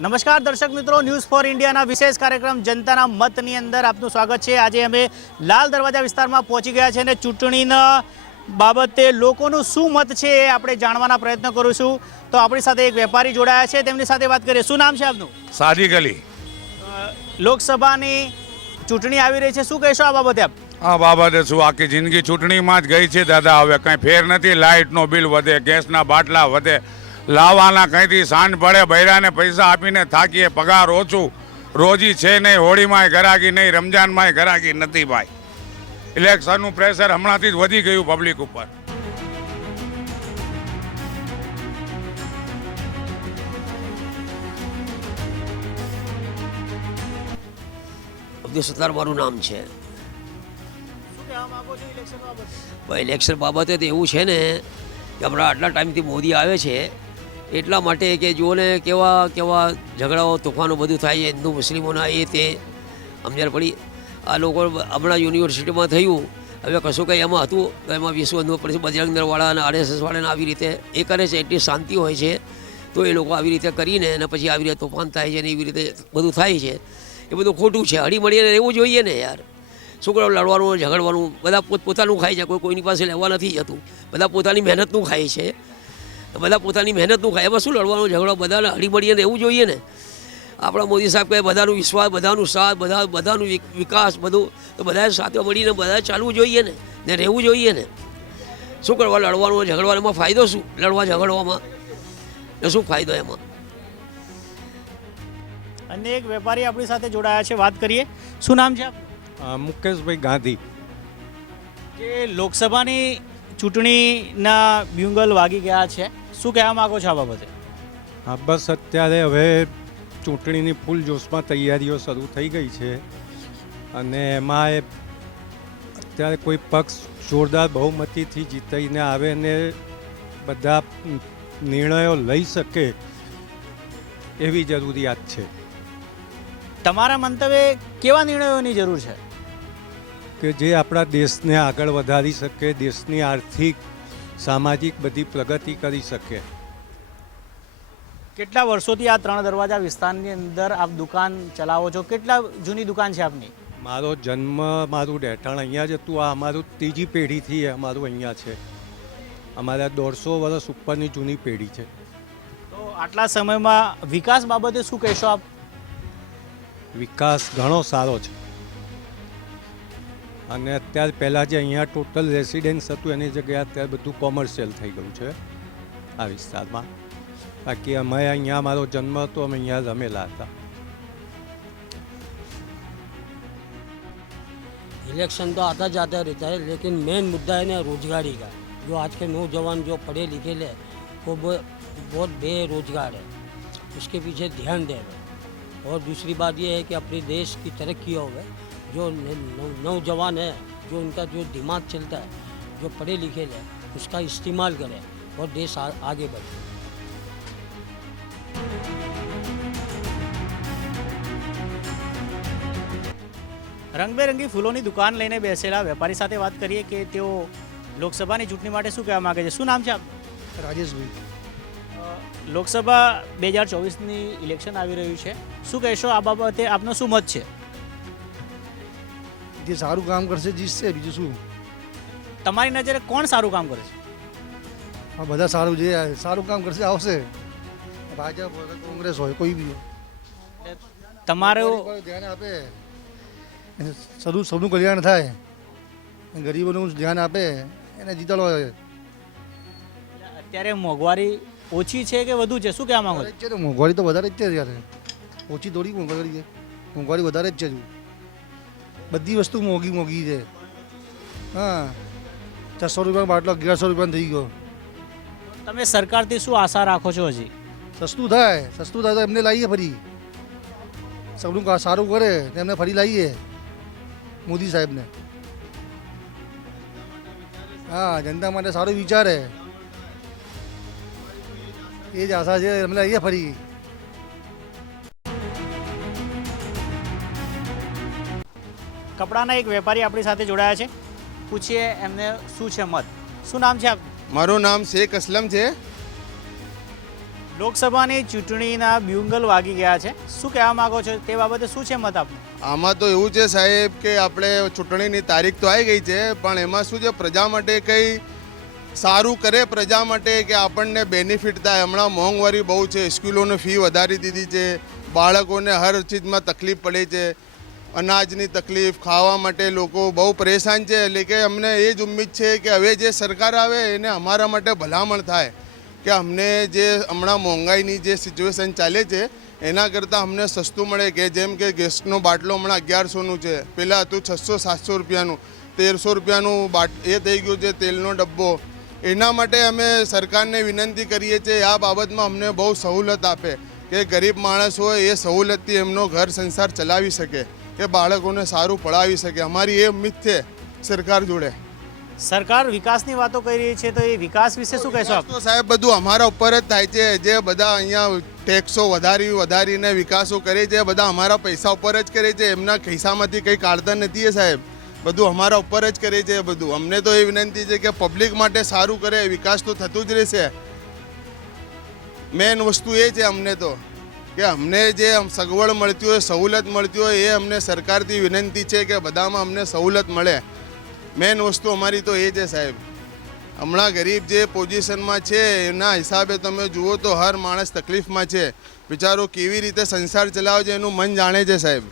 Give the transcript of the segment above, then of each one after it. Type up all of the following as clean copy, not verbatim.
નમસ્કાર દર્શક મિત્રો, ન્યૂઝ ફોર ઇન્ડિયાના વિશેષ કાર્યક્રમ જનતાના મતની અંદર આપનું સ્વાગત છે। આજે અમે લાલ દરવાજા વિસ્તારમાં પહોંચી ગયા છે અને ચૂંટણીના બાબતે લોકોનું શું મત છે એ આપણે જાણવાના પ્રયત્ન કરીશું। તો આપણી સાથે એક વેપારી જોડાયા છે, તેમની સાથે વાત કરીએ। શું નામ છે આપનું? સાદિક અલી। લોકસભાની ચૂંટણી આવી રહી છે, શું કહેશો આ બાબતે આપ? આ બાબતે શું, આખી જિંદગી ચૂંટણીમાં જ ગઈ છે દાદા। હવે કંઈ ફેર નથી। લાઇટનો બિલ વધે, ગેસના બાટલા વધે, લાવવાના કંઈથી સાંજ પડે, બૈરાને પૈસા આપીને થાકીએ, પગાર ઓછું, રોજી છે નહીં, હોળીમાંય ઘરાકી નહીં, રમજાનમાંય ઘરાકી નથી ભાઈ। ઇલેક્શનનું પ્રેશર હમણાંથી જ વધી ગયું પબ્લિક ઉપર। અબ્દુલ સત્તાર મારું નામ છે। શું કહેવા માંગો છો ઇલેક્શન બાબતે? ભાઈ ઇલેક્શન બાબતે તો એવું છે ને કે હમણાં આટલા ટાઈમથી મોદી આવે છે એટલા માટે કે જુઓ ને કેવા કેવા ઝઘડાઓ તોફાનો બધું થાય છે, હિન્દુ મુસ્લિમોના એ તે સમજણ પડી। આ લોકો હમણાં યુનિવર્સિટીમાં થયું, હવે કશું કંઈ એમાં હતું તો એમાં વિશ્વ હિન્દુ પરિષદ બજરંગ દળવાળા અને RSSવાળાને આવી રીતે એ કરે છે, એટલી શાંતિ હોય છે તો એ લોકો આવી રીતે કરીને અને પછી આવી રીતે તોફાન થાય છે ને એવી રીતે બધું થાય છે, એ બધું ખોટું છે। હળી મળીને રહેવું જોઈએ ને યાર। છોકરાઓ લડવાનું ઝઘડવાનું, બધા પોતાનું ખાય છે, કોઈની પાસે લેવા નથી જતું, બધા પોતાની મહેનતનું ખાય છે, બધા પોતાની મહેનતનું ખાય, એમાં શું લડવાનું ઝઘડો? બધાને હળી મળીને રહેવું જોઈએ ને। આપણા મોદી સાહેબ કહે બધાનું વિશ્વાસ, બધાનું સાથ, બધાનું વિકાસ બધું, તો બધાએ સાથે મળીને બધાએ ચાલવું જોઈએ ને રહેવું જોઈએ ને। શું કરવા લડવાનું ઝઘડવાનું? એમાં ફાયદો શું? લડવા ઝઘડવામાં ને શું ફાયદો એમાં? અને એક વેપારી આપણી સાથે જોડાયા છે, વાત કરીએ। શું નામ છે આપનું? મુકેશભાઈ ગાંધી। કે લોકસભાની ચૂંટણીના બ્યુંગલ વાગી ગયા છે, શું કહેવા માંગો છો આ બાબતે? હા, બસ અત્યારે હવે ચૂંટણીની ફૂલ જોશમાં તૈયારીઓ શરૂ થઈ ગઈ છે અને એમાં અત્યારે કોઈ પક્ષ જોરદાર બહુમતીથી જીતીને આવે ને બધા નિર્ણયો લઈ શકે એવી જરૂરિયાત છે। તમારા મંતવ્ય કેવા નિર્ણયોની જરૂર છે? કે જે આપણા દેશને આગળ વધારી શકે, દેશની આર્થિક સામાજિક બધી પ્રગતિ કરી શકે। કેટલા વર્ષોથી આ ત્રણ દરવાજા વિસ્તારની અંદર આપ દુકાન ચલાવો છો? કેટલા જૂની દુકાન છે આપની? મારો જન્મ, મારું રહેઠાણ અહીંયા જ હતું। આ અમારું ત્રીજી પેઢીથી અમારું અહીંયા છે। અમારા 150 વર્ષ ઉપરની જૂની પેઢી છે। તો આટલા સમયમાં વિકાસ બાબતે શું કહેશો આપ? વિકાસ ઘણો સારો છે અને અત્યારે પહેલાં જે અહીંયા ટોટલ રેસિડેન્સ હતું એની જગ્યાએ અત્યારે બધું કોમર્શિયલ થઈ ગયું છે આ વિસ્તારમાં। બાકી અમે અહીંયા, મારો જન્મ હતો, અમે અહીંયા રમેલા હતા। इलेक्शन तो आता जाता रहता है, लेकिन मेन मुद्दा है ना रोजगारी का। जो आज के नौजवान जो पढ़े लिखे ले वो बहुत बेरोजगार है, उसके पीछे ध्यान दे रहे। और दूसरी बात ये है कि अपने देश की तरक्की हो गए, जो नौजवान है, जो उनका जो दिमाग चलता है, जो पढ़े लिखे ले, उसका इस्तेमाल करें और देश आगे बढ़े। રંગબેરંગી ફૂલોની દુકાન લઈને બેસેલા વેપારી સાથે વાત કરીએ કે તેઓ લોકસભાની ચૂંટણી માટે શું કહેવા માગે છે। શું નામ છે આપનું? રાજેશભાઈ। લોકસભા 2024ની ઇલેક્શન આવી રહ્યું છે, શું કહેશો આ બાબતે? આપનો શું મત છે? જે સારું કામ કરશે જીતશે, બીજું શું। તમારી નજરે કોણ સારું કામ કરે છે? હા, બધા સારું, જે સારું કામ કરશે આવશે, ભાજપ હોય કોંગ્રેસ હોય કોઈ બી હોય। તમારું ધ્યાન આપે, સૌનું કલ્યાણ થાય, ગરીબોનું ધ્યાન આપે, એને જીતાડો હોય। અત્યારે મોંઘવારી ઓછી છે કે વધુ છે, શું કહેવા માંગો છો? છે તો મોંઘવારી તો વધારે જ છે ત્યારે, ઓછી થોડી મોંઘવારી છે, મોંઘવારી વધારે જ છે। બધી વસ્તુ મોંઘી છે। હા, 600 રૂપિયાનો બાટલો 1100 રૂપિયાનો થઈ ગયો। તમે સરકારથી શું આશા રાખો છો? હજી સસ્તું થાય તો એમને લાવીએ ફરી, સૌનું સારું કરે એમને ફરી લાવીએ મોદી સાહેબને। હા, જનતા માટે સારું વિચારે, એ જ આશા છે, એમને લાવીએ ફરી। કપડાના એક વેપારી આપણી સાથે જોડાયા છે, પૂછીએ એમને શું છે મત। શું નામ છે આપ? મારું નામ શેખ અસલમ છે। લોકસભાની ચૂંટણીના બ્યુંગલ વાગી ગયા છે, શું કહેવા માંગો છો તે બાબતે શું છે મત આપનો? આમાં તો એવું છે સાહેબ કે આપણે ચૂંટણીની તારીખ તો આવી ગઈ છે, પણ એમાં શું છે, પ્રજા માટે કંઈ સારું કરે, પ્રજા માટે કે આપણને બેનિફિટ થાય. હમણાં મોંઘવારી બહુ છે, સ્કૂલોની ફી વધારી દીધી છે, બાળકોને હર ચીજમાં તકલીફ પડે છે, અનાજની તકલીફ, ખાવા માટે લોકો બહુ પરેશાન છે. એટલે કે અમને એ જ ઉમ્મીદ છે કે હવે જે સરકાર આવે એને અમારા માટે ભલામણ થાય કે અમને જે હમણાં મોંઘાઈની જે સિચ્યુએશન ચાલે છે એના કરતાં અમને સસ્તું મળે. કે જેમ કે ગેસનો બાટલો હમણાં 1100નું છે, પહેલાં હતું 600-700 રૂપિયાનું, 1300 રૂપિયાનું એ થઈ ગયું છે તેલનો ડબ્બો. એના માટે અમે સરકારને વિનંતી કરીએ છીએ આ બાબતમાં અમને બહુ સહુલત આપે કે ગરીબ માણસ હોય એ સહુલતથી એમનો ઘર સંસાર ચલાવી શકે, કે બાળકોને સારું પઢાવી શકે. અમારી એ ઉમ્મીદ છે સરકાર જોડે. સરકાર વિકાસની વાતો કરી રહી છે, તો એ વિકાસ વિશે શું કહેશો આપ? તો સાહેબ બધું અમારા ઉપર જ થાય છે. જે બધા અહીંયા ટેક્સો વધારીને વિકાસો કરે છે, બધા અમારા પૈસા ઉપર જ કરે છે, એમના ખિસ્સામાંથી કંઈ કાઢતા નથી એ સાહેબ. બધું અમારા ઉપર જ કરે છે બધું. અમને તો એ વિનંતી છે કે પબ્લિક માટે સારું કરે, વિકાસ તો થતું જ રહેશે. મેન વસ્તુ એ છે અમને તો કે અમને જે સગવડ મળતી હોય, સહુલત મળતી હોય, એ અમને સરકારથી વિનંતી છે કે બધામાં અમને સહુલત મળે. મેન વસ્તુ અમારી તો એ છે સાહેબ. હમણાં ગરીબ જે પોઝિશનમાં છે એના હિસાબે તમે જુઓ તો હર માણસ તકલીફમાં છે. બિચારો કેવી રીતે સંસાર ચલાવે છે એનું મન જાણે છે સાહેબ.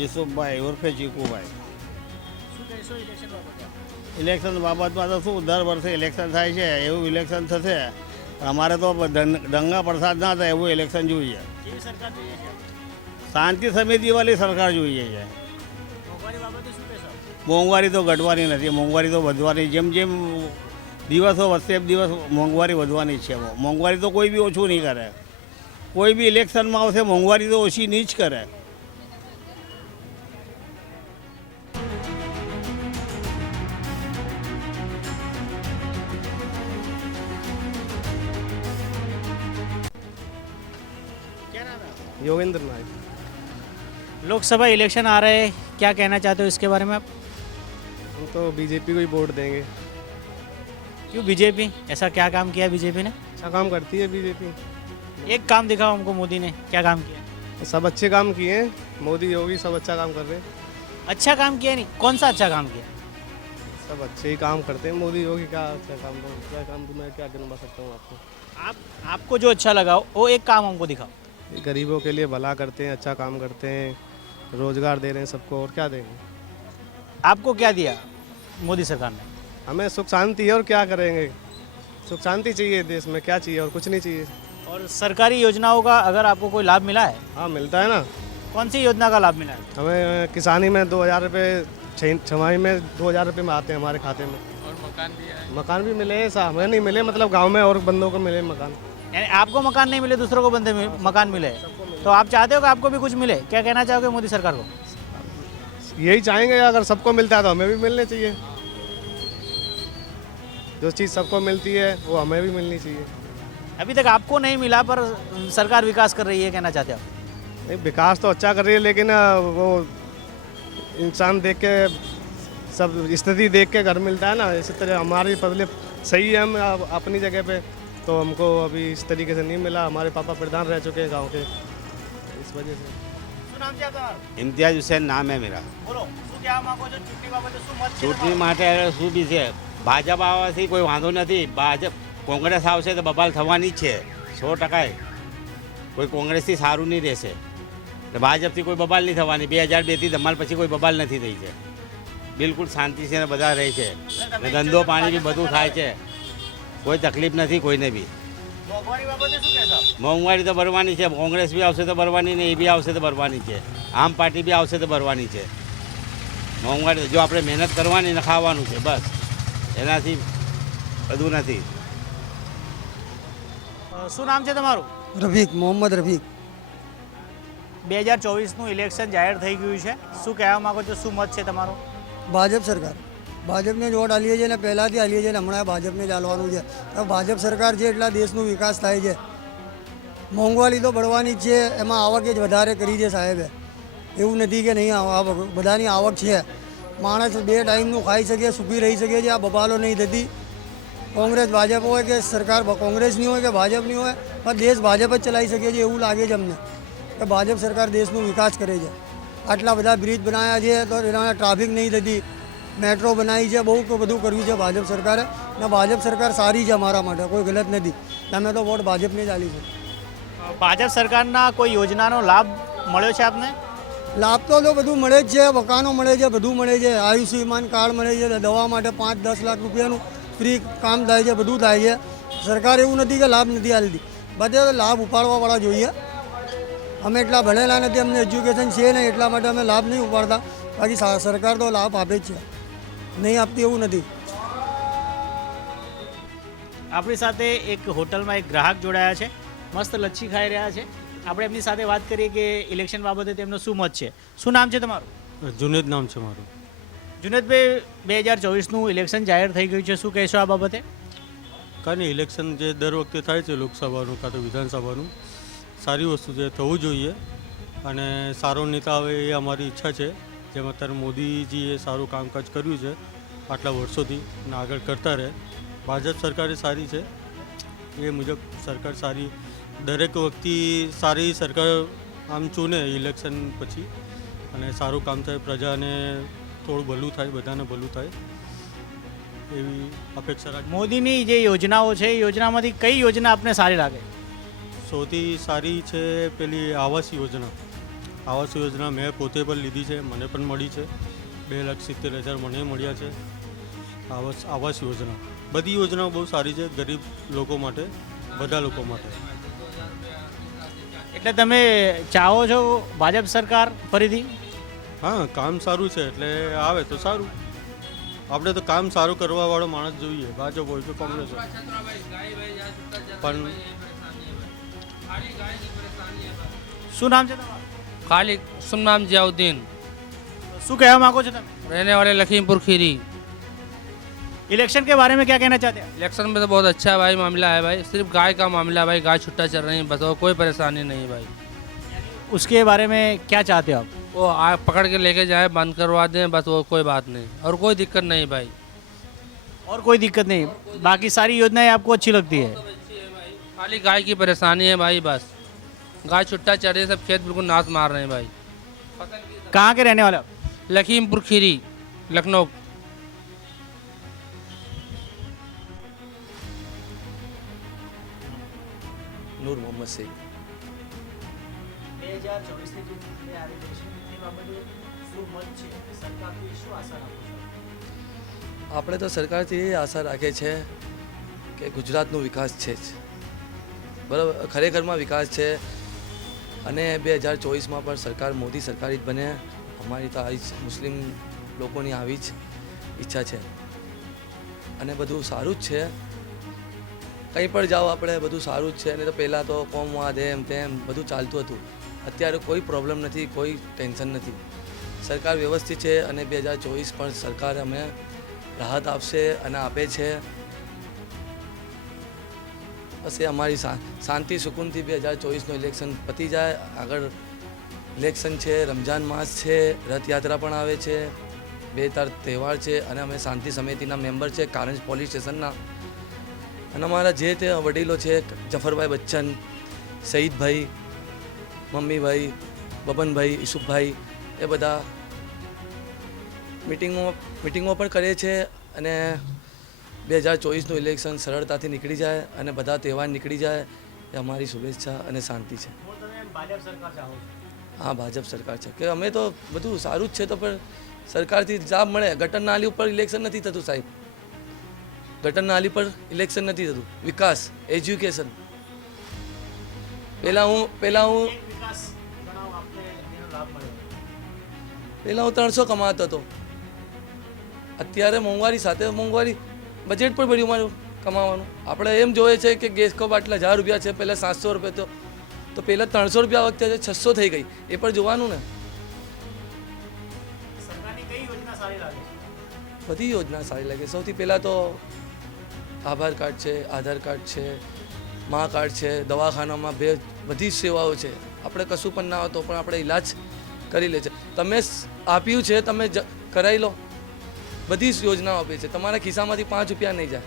યુસુફભાઈ ઉર્ફે ચીકુભાઈ. શું કહેશો ઇલેક્શન બાબતે? ઇલેક્શન બાબતમાં તો શું, દર વર્ષે ઇલેક્શન થાય છે, એવું ઇલેક્શન થશે. અમારે તો દંગા પ્રસાદ ના થાય એવું ઇલેક્શન જોઈએ. કેવી સરકાર જોઈએ છે? શાંતિ સમિતિવાળી સરકાર જોઈએ છે. મોંઘવારી બાબતે શું કહેશો? મોંઘવારી તો ઘટવાની નથી, મોંઘવારી તો વધવાની. જેમ જેમ દિવસો વધશે એમ દિવસ મોંઘવારી વધવાની જ છે. મોંઘવારી તો કોઈ બી ઓછું નહીં કરે. કોઈ બી ઇલેક્શનમાં આવશે મોંઘવારી તો ઓછી નહીં જ કરે. योगेंद्र नायक। लोकसभा इलेक्शन आ रहे हैं, क्या कहना चाहते हो इसके बारे में आप? हम तो बीजेपी को ही वोट देंगे। क्यों बीजेपी? ऐसा क्या काम किया बीजेपी ने? अच्छा काम करती है बीजेपी, एक काम दिखाओ हमको मोदी ने, क्या काम किया? सब अच्छे काम किए हैं। मोदी योगी सब अच्छा काम कर रहे हैं। अच्छा काम किया नहीं, कौन सा अच्छा काम किया? सब अच्छे ही काम करते हैं। मोदी योगी क्या अच्छा काम, क्या काम तो मैं क्या गिनवा सकता हूँ आपको। आपको जो अच्छा लगा वो एक काम हमको दिखाओ। ये गरीबों के लिए भला करते हैं, अच्छा काम करते हैं, रोजगार दे रहे हैं सबको, और क्या देंगे। आपको क्या दिया मोदी सरकार ने? हमें सुख शांति है, और क्या करेंगे। सुख शांति चाहिए देश में, क्या चाहिए, और कुछ नहीं चाहिए। और सरकारी योजनाओं का अगर आपको कोई लाभ मिला है? हाँ मिलता है ना। कौन सी योजना का लाभ मिला है? हमें किसानी में 2000 रुपये, छमाही में 2000 रुपये में आते हैं हमारे खाते में। और मकान भी मिले ऐसा हमें नहीं मिले, मतलब गांव में और बंदों को मिले मकान। यानी आपको मकान नहीं मिले, दूसरों को बंदे मकान मिले, तो आप चाहते हो कि आपको भी कुछ मिले? क्या कहना चाहोगे मोदी सरकार को? यही चाहेंगे, अगर सबको मिलता है तो हमें भी मिलने चाहिए। जो चीज़ सबको मिलती है वो हमें भी मिलनी चाहिए। अभी तक आपको नहीं मिला पर सरकार विकास कर रही है, कहना चाहते हो? नहीं, विकास तो अच्छा कर रही है, लेकिन वो इंसान देख के, सब स्थिति देख के घर मिलता है ना। इसी तरह हमारी पब्लिक सही है, हम अपनी जगह पे, तो हमको अभी इस तरीके से नहीं मिला। हमारे पापा प्रधान रह चुके हैं गांव के, इस वजह से। ઇમ્તિયાઝ હુસેન નામ હે મેરા. બોલો શું કહેવા માંગો છો ચૂંટણી બાબતે? શું મત છે ચૂંટણી માટે શું બી છે, ભાજપ આવવાથી કોઈ વાંધો નથી. ભાજપ કોંગ્રેસ આવશે તો બબાલ થવાની જ છે 100%. કોઈ કોંગ્રેસથી સારું નહીં રહેશે, એટલે ભાજપથી કોઈ બબાલ નહીં થવાની. 2002થી ધમાલ પછી કોઈ બબાલ નથી થઈ છે. બિલકુલ શાંતિ છે ને બધા રહે છે, ને ધંધો પાણી બી બધું થાય છે. કોઈ તકલીફ નથી કોઈને બી. મોંઘવારી બાબતે શું કહેશો? મોંઘવારી તો ભરવાની છે. કોંગ્રેસ બી આવશે તો ભરવાની, ને એ બી આવશે તો ભરવાની છે. આમ પાર્ટી બી આવશે તો ભરવાની છે. મોંઘવારી જો આપણે મહેનત કરવાની ને ખાવાનું છે, બસ એનાથી બધું નથી. શું નામ છે તમારું? રફીક, મોહમ્મદ રફીક. 2024નું ઇલેક્શન જાહેર થઈ ગયું છે, શું કહેવા માંગો છો? શું મત છે તમારો? ભાજપ સરકાર, ભાજપને જ વોટ આલીએ છીએ ને પહેલાંથી આલીએ છીએ ને હમણાં ભાજપને ચાલવાનું છે. ભાજપ સરકાર છે એટલા દેશનો વિકાસ થાય છે. મોંઘવારી તો બળવાની જ છે, એમાં આવક જ વધારે કરી છે સાહેબે. એવું નથી કે નહીં આવક, બધાની આવક છે. માણસ 2 ટાઈમનું ખાઈ શકે, સુખી રહી શકે છે. આ બબાલો નહીં થતી. કોંગ્રેસ ભાજપ હોય કે સરકાર કોંગ્રેસની હોય કે ભાજપની હોય, પણ દેશ ભાજપ જ ચલાવી શકે છે એવું લાગે છે અમને, કે ભાજપ સરકાર દેશનો વિકાસ કરે છે. આટલા બધા બ્રિજ બનાવ્યા છે તો એના ટ્રાફિક નહીં થતી. મેટ્રો બનાવી છે, બહુ બધું કર્યું છે ભાજપ સરકારે. ને ભાજપ સરકાર સારી છે અમારા માટે, કોઈ ગલત નથી. તમે તો વોટ ભાજપને જ આલી છે. ભાજપ સરકારના કોઈ યોજનાનો લાભ મળ્યો છે આપને? લાભ તો બધું મળે જ છે, મકાનો મળે છે, બધું મળે છે. આયુષ્યમાન કાર્ડ મળે છે, દવા માટે 5-10 લાખ રૂપિયાનું ફ્રી કામ થાય છે, બધું થાય છે. સરકાર એવું નથી કે લાભ નથી આલતી, બધે લાભ ઉપાડવાવાળા જોઈએ. અમે એટલા ભણેલા નથી, અમને એજ્યુકેશન છે નહીં, એટલા માટે અમે લાભ નહીં ઉપાડતા. બાકી સરકાર તો લાભ આપે જ છે, નહીં આપતી એવું નથી. આપણી સાથે એક હોટલમાં એક ગ્રાહક જોડાયા છે, મસ્ત લચ્છી ખાઈ રહ્યા છે. આપણે એમની સાથે વાત કરીએ કે ઇલેક્શન બાબતે તેમનો શું મત છે. શું નામ છે તમારું? જુનેદ નામ છે મારું. જુનેદભાઈ, 2024નું ઇલેક્શન જાહેર થઈ ગયું છે, શું કહેશો આ બાબતે? કાંઈ નહીં, ઇલેક્શન જે દર વખતે થાય છે લોકસભાનું કાં તો વિધાનસભાનું, સારી વસ્તુ છે, થવું જોઈએ. અને સારો નેતા આવે એ અમારી ઈચ્છા છે. જેમ અત્યારે મોદીજીએ સારું કામકાજ કર્યું છે આટલા વર્ષોથી અને આગળ કરતા રહે. ભાજપ સરકાર સારી છે, એ મુજબ સરકાર સારી, દરેક વ્યક્તિ સારી સરકાર આમ ચૂને ઇલેક્શન પછી, અને સારું કામ થાય, પ્રજાને થોડું ભલું થાય, બધાને ભલું થાય એવી અપેક્ષા રાખી. મોદીની જે યોજનાઓ છે એ યોજનામાંથી કઈ યોજના આપને સારી લાગે? સૌથી સારી છે પેલી આવાસ યોજના. આવાસ યોજના મેં પોતે પણ લીધી છે, મને પણ મળી છે. 2,70,000 મને મળ્યા છે. આવાસ યોજના, બધી યોજનાઓ બહુ સારી છે, ગરીબ લોકો માટે, બધા લોકો માટે. એટલે તમે ચાહો છો ભાજપ સરકાર ફરીથી? હા, કામ સારું છે એટલે આવે તો સારું. આપણે તો કામ સારું કરવાવાળો માણસ જોઈએ, ભાજપ હોય કે કોંગ્રેસ હોય. પણ શું નામ છે તમારું? खालिक सुनाम जियाउद्दीन, શું કહેવા માંગો છો તમે? रहने वाले लखीमपुर खीरी। इलेक्शन के बारे में क्या कहना चाहते हैं? इलेक्शन में तो बहुत अच्छा भाई मामला है भाई, सिर्फ गाय का मामला है भाई, गाय छुट्टा चल रही है बस, और कोई परेशानी नहीं भाई। उसके बारे में क्या चाहते हो आप? वो पकड़ के लेके जाए, बंद करवा दें बस, वो कोई बात नहीं, और कोई दिक्कत नहीं भाई। और कोई दिक्कत नहीं, बाकी सारी योजनाएं आपको अच्छी लगती है? खाली गाय की परेशानी है भाई बस, गाय छुट्टा चल रही है, सब खेत बिल्कुल नाश मार रहे हैं भाई। कहाँ के रहने वाले आप? लखीमपुर खीरी, लखनऊ। નૂર મોહમ્મદ શેખ. 2024 ની ચૂંટણી આવી રહી છે, એ બાબતે શું મત છે? સરકારથી શું આશા રાખો છો? આપણે તો સરકારથી એ આશા રાખે છે કે ગુજરાતનો વિકાસ છે જ, બરાબર, ખરેખરમાં વિકાસ છે. અને 2024માં પણ સરકાર મોદી સરકાર જ બને, અમારી તો આવી જ મુસ્લિમ લોકોની આવી જ ઈચ્છા છે. અને બધું સારું જ છે, કંઈ પણ જાઓ આપણે બધું સારું જ છે. અને તો પહેલાં તો કોમવાદ એમ તેમ બધું ચાલતું હતું, અત્યારે કોઈ પ્રોબ્લેમ નથી, કોઈ ટેન્શન નથી. સરકાર વ્યવસ્થિત છે અને 2024 પણ સરકાર અમે રાહત આપશે અને આપે છે. બસ એ અમારી શાંતિ સુકૂનથી 2024નું ઇલેક્શન પતી જાય. આગળ ઇલેક્શન છે, રમજાન માસ છે, રથયાત્રા પણ આવે છે, 2-4 તહેવાર છે. અને અમે શાંતિ સમિતિના મેમ્બર છે કારંજ પોલીસ સ્ટેશનના. અને અમારા જે તે વડીલો છે, જફરભાઈ બચ્ચન, શહીદભાઈ, મમ્મીભાઈ, બબનભાઈ, ઈસુફભાઈ, એ બધા મિટિંગો પણ કરે છે. અને 2024નું ઇલેક્શન સરળતાથી નીકળી જાય અને બધા તહેવાર નીકળી જાય, એ અમારી શુભેચ્છા અને શાંતિ છે. ભાજપ સરકાર ચાહો છો? હા, ભાજપ સરકાર છે કે અમે તો બધું સારું જ છે, તો પણ સરકારથી લાભ મળે. ગટર નાલી ઉપર ઇલેક્શન નથી થતું સાહેબ, ગટર નાલી પર ઇલેક્શન નથી થતું. વિકાસ, એજ્યુકેશન. પહેલાં હું વિકાસ જણાવો આપને જેનો લાભ મળ્યો. પહેલાં હું 300 કમાતો હતો, અત્યારે મોંઘવારી સાથે મોંઘવારી બજેટ પણ પડ્યું મારું કમાવાનું. આપણે એમ જોઈએ છે કે ગેસ કો બાટલા 1000 રૂપિયા છે, પહેલાં 700 રૂપિયા તો પહેલાં 300 રૂપિયા વખતે 600 થઈ ગઈ, એ પણ જોવાનું ને. સરકારની કઈ યોજના સારી લાગે? બધી યોજના સારી લાગે. સૌથી પહેલાં તો આભાર કાર્ડ છે, આધાર કાર્ડ છે, મા કાર્ડ છે, દવાખાનામાં બધી જ સેવાઓ છે. આપણે કશું પણ ના હોય તો પણ આપણે ઈલાજ કરી લે છે. તમે આપ્યું છે, તમે કરાવી લો. બધી જ યોજનાઓ આપી છે, તમારા ખિસ્સામાંથી 5 રૂપિયા નહીં જાય.